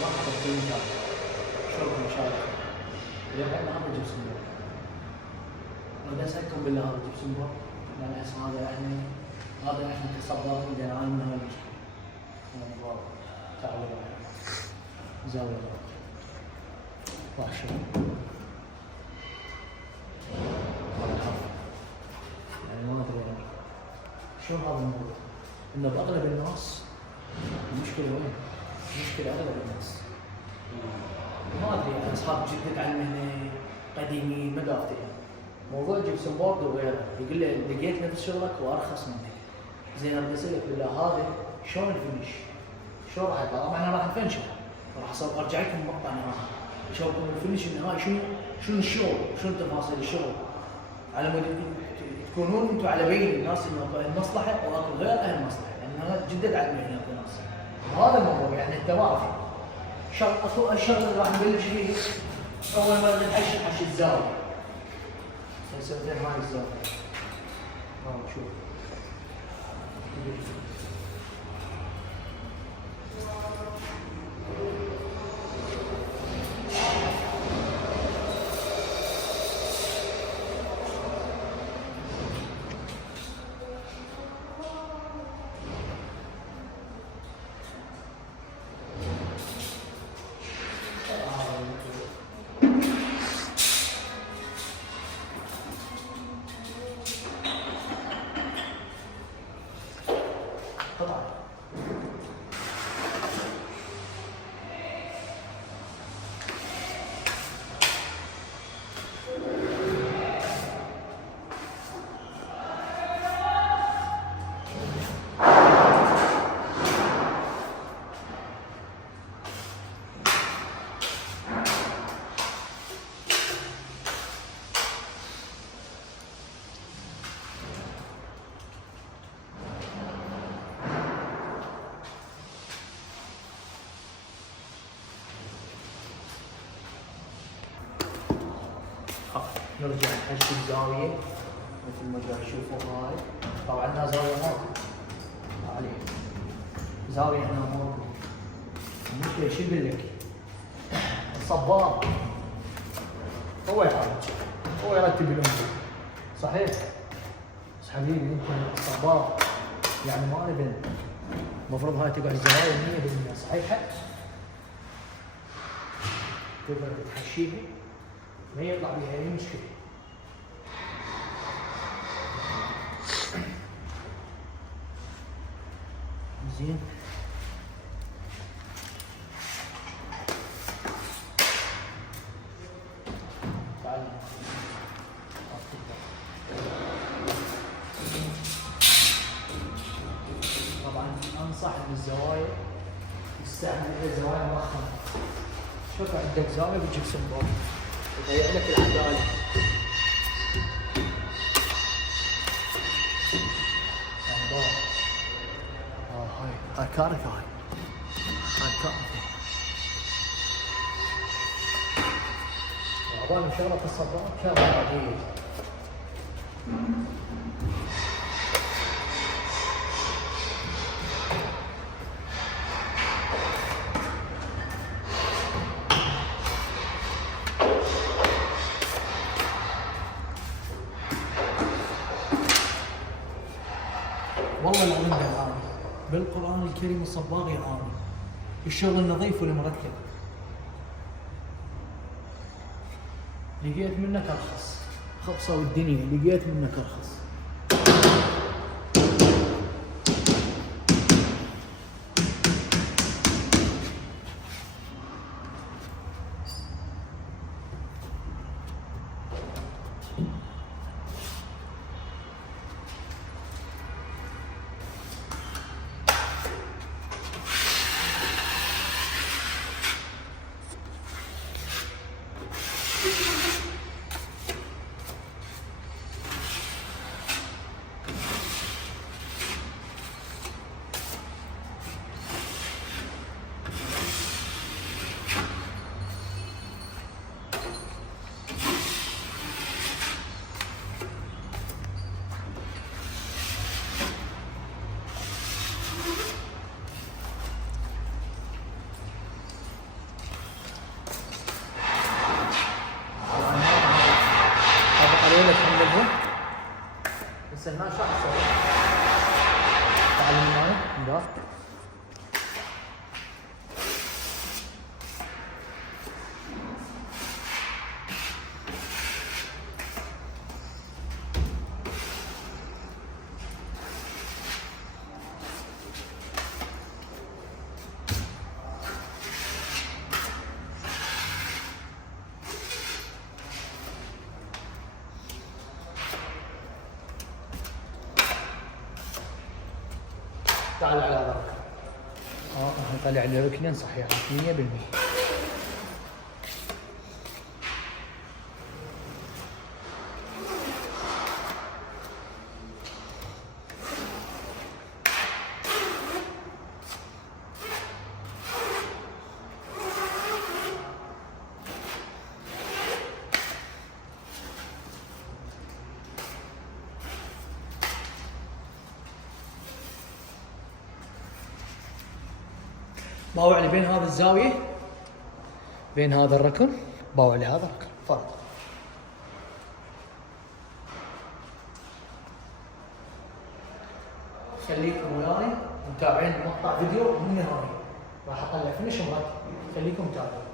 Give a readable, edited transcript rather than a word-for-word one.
واحد اثنين ثلاثة شرب مشاركة يبقى هذا جبسن بورد. أنا بس أحكم بالله هذا جبسن بورد لأن أحس هذا يعني هذا إحنا كصبار عندنا أنا من هاي المشكلة. أنا بقول تعالوا زاوية وحشة يعني ما أدري أنا شو هذا الموضوع؟ إنه بأغلب الناس المشكلة وين؟ المشكلة أغلب الناس ما أدري يعني أصحاب جدك على المهنة قديمين ما دافتين موضوع جبسن بورد وغيره يقول لي لقيت نفس شغلك وأرخص منك. زين أنا بسألك بالله هذا شلون الفينش؟ شلون راح يطلع؟ طبعا أنا راح نفنشه راح أرجع لكم مقطع نهائي أشوفكم الفينش النهائي شنو الشغل؟ شنو تفاصيل الشغل؟ على مود تكونون انتم على بين الناس انه المصلحه واكو غير اهل المصلحه لان انا جدد على المهنه اكو ناس. وهذا الموضوع يعني انت ما في اكو الشغله اللي راح نبلش فيه اول ما نحش الزاويه. سنتين هاي الزاويه. شوف. نرجع نحش الزاوية مثل ما قاعد تشوفوا هاي. طبعا هنا زاوية ماكو عليه زاوية هنا ماكو. المشكلة شو يقول لك؟ الصباغ هو يعالج هو يرتب الأمور صحيح؟ بس حبيبي انت الصباغ يعني ما نبي المفروض هاي تقعد الزوايا 100% صحيحة؟ تقدر تحشيها ما يطلع بها اي مشكله. زين تعال طبعا انصح بالزوايا تستعمل زوايا مؤخرا. شوف عندك زاويه بالجبسن بورد يضيع لك العداله. يعني بابا هاي كارثه هاي كارثه. عبالي شغله الصباغ شغله عاديه. والله العظيم يعاني بالقرآن الكريم الصباغ يعاني الشغل النظيف والمرتب. لقيت منك ارخص خبصه والدنيا لقيت منك ارخص. تعال على هذا الركن. طلع لي ركنين صحيح 100%. باوع لي بين هذا الزاوية، بين هذا الركن، باوع لي هذا الركن فرض. خليكم وياي متابعين مقطع فيديو من النهاية، راح اطلع فينش مرتب، خليكم متابعين.